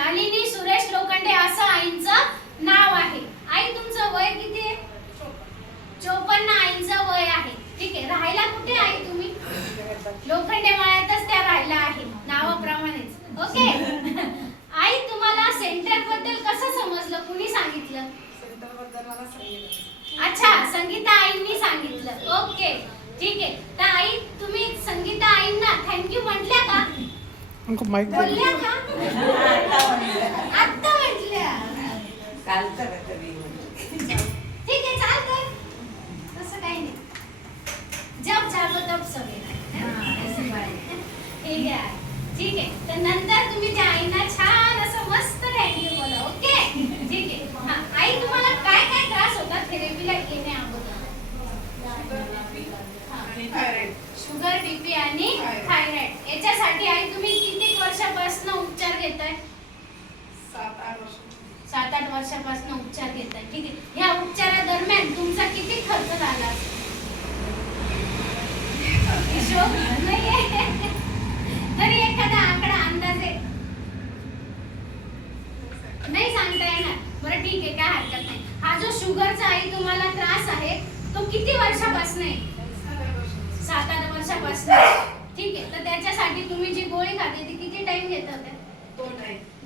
शालिनी सुरेश लोखंडे असं आईंचं नाव आहे. आई तुमचं वय किती आहे? 54 आईंचं वय आहे. ठीक आहे. राहायला कुठे आहे तुम्ही? लोखंडे माळ्यातच त्या राहायला आहे नावाप्रमाणेच. ओके. आई तुम्हाला सेंटर बद्दल कसं समजलं? कुणी सांगितलं? सेंटर बद्दल मला सांगितलं. अच्छा, संगीता आईंनी सांगितलं. ओके ठीक आहे. तर आई तुम्ही संगीता आईंना थँक्यू म्हटल्या का? उनको माइक दे. बोलल्या का? आत्ता म्हटल्या. ठीक आहे चालतंय. तसं काही नाही. जब जागो तब सवेरा. ठीक आहे. ठीक आहे. तर नंतर तुम्ही त्या आईंना छान असं मस्त थँक्यू बोला. ओके ठीक आहे. हा आई तुम्हाला काय काय त्रास होता थेरपीला येण्या अगोदर? शुगर बीपी आणि थायरॉइड. याच्यासाठी आई तुम्ही किती वर्षापासून उपचार घेताय? 7-8 वर्षापासून उपचार घेताय. ठीक आहे. या उपचारादरम्यान तुमचा किती खर्च झाला? हिशोब नाहीये. तरी एखादा आकडा अंदाजे नाही सांगता येणार. बरं ठीक आहे, काय हरकत नाही. हा जो शुगरचा आई तुम्हाला त्रास आहे तो किती वर्षापासून आहे? 7-8 वर्षापासून. ठीक आहे. तर त्याच्यासाठी तुम्ही जी गोळी खाते ती किती टाइम घेत होते?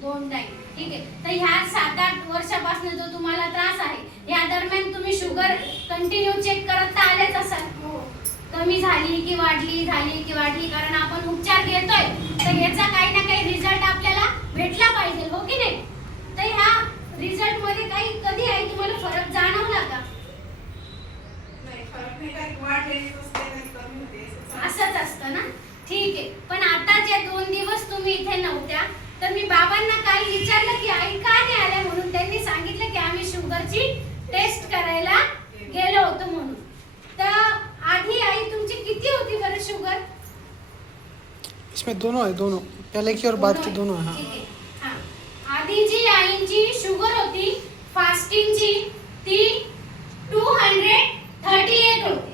2 टाइम. ठीक आहे. तर ह्या 7-8 वर्षापासून जो तुम्हाला त्रास आहे या दरम्यान तुम्ही शुगर कंटिन्यू चेक करत आलेच असाल. कमी झाली की वाढली, झाली की वाढली. कारण आपण उपचार घेतोय तर याचा काही ना काही रिझल्ट आपल्याला भेटला पाहिजे, हो की नाही? तर ह्या रिझल्ट मध्ये काही कधी आहे तुम्हाला फरक जाणवला का? असंच असतं ना. ठीक आहे. पण आता जे 2 दिवस तुम्ही इथे नव्हत्या तर मी बाबांना काल विचारलं की आई का नाही आल्या म्हणून. त्यांनी सांगितलं की आम्ही शुगरची टेस्ट करायला गेलो होतो म्हणून. तर आधी आई तुमची किती होती बरं शुगर? इसमें दोनों है, दोनों पहले की और बाद की दोनों है. ठीक आहे. हां. आधी जी आईंची शुगर होती फास्टिंगची ती 238 होती.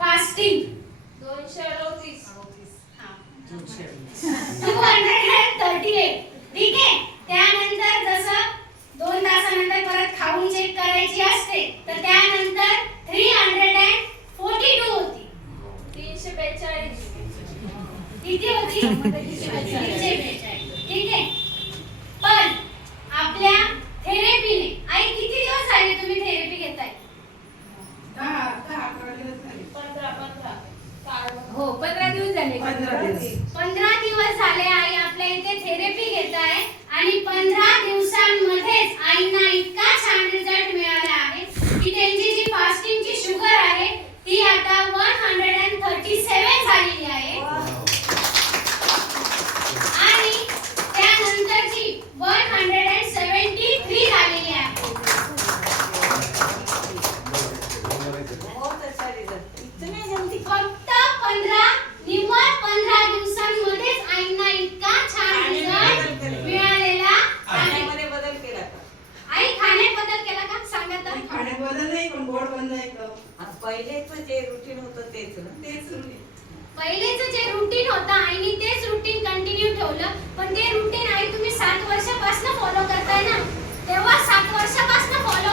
फास्टिंग 238. 238. ठीक आहे. त्यानंतर जसं 2 तासानंतर परत खाऊन चेक करायची असते तर त्यानंतर 342 होती. 342. किती होती? 342. ठीक आहे. पण आपल्या थेरपीने आई किती दिवस झाले तुम्ही थेरपी घेताय? 10-11 दिवस झाले. 15 हो 15 दिवस झाले. 15 दिवस झाले आई आपल्या इथे थेरपी घेताय आणि 15 दिवसांमध्येच आईंना इतका छान रिझल्ट मिळाला आहे की त्यांची जी फास्टिंगची शुगर आहे ती आता 137 झालेली आहे. आणि त्यानंतरची 173 झालेली आहे. फक्त 15 दिवसांमध्येच आईंना इतका छान रिझल्ट मिळालेला आहे. आई खाण्यात बदल केला का? सांगा तर. खाण्यात बदल नाही पण गोड बंद आहे का? पहिलेच जे रुटीन होतं तेच रुटीन. पहिलेचं जे रुटीन होतं आईनी तेच रुटीन कंटिन्यू ठेवलं. पण ते रुटीन आई तुम्ही 7 वर्षापासून फॉलो करताय ना, तेव्हा 7 वर्षापासून फॉलो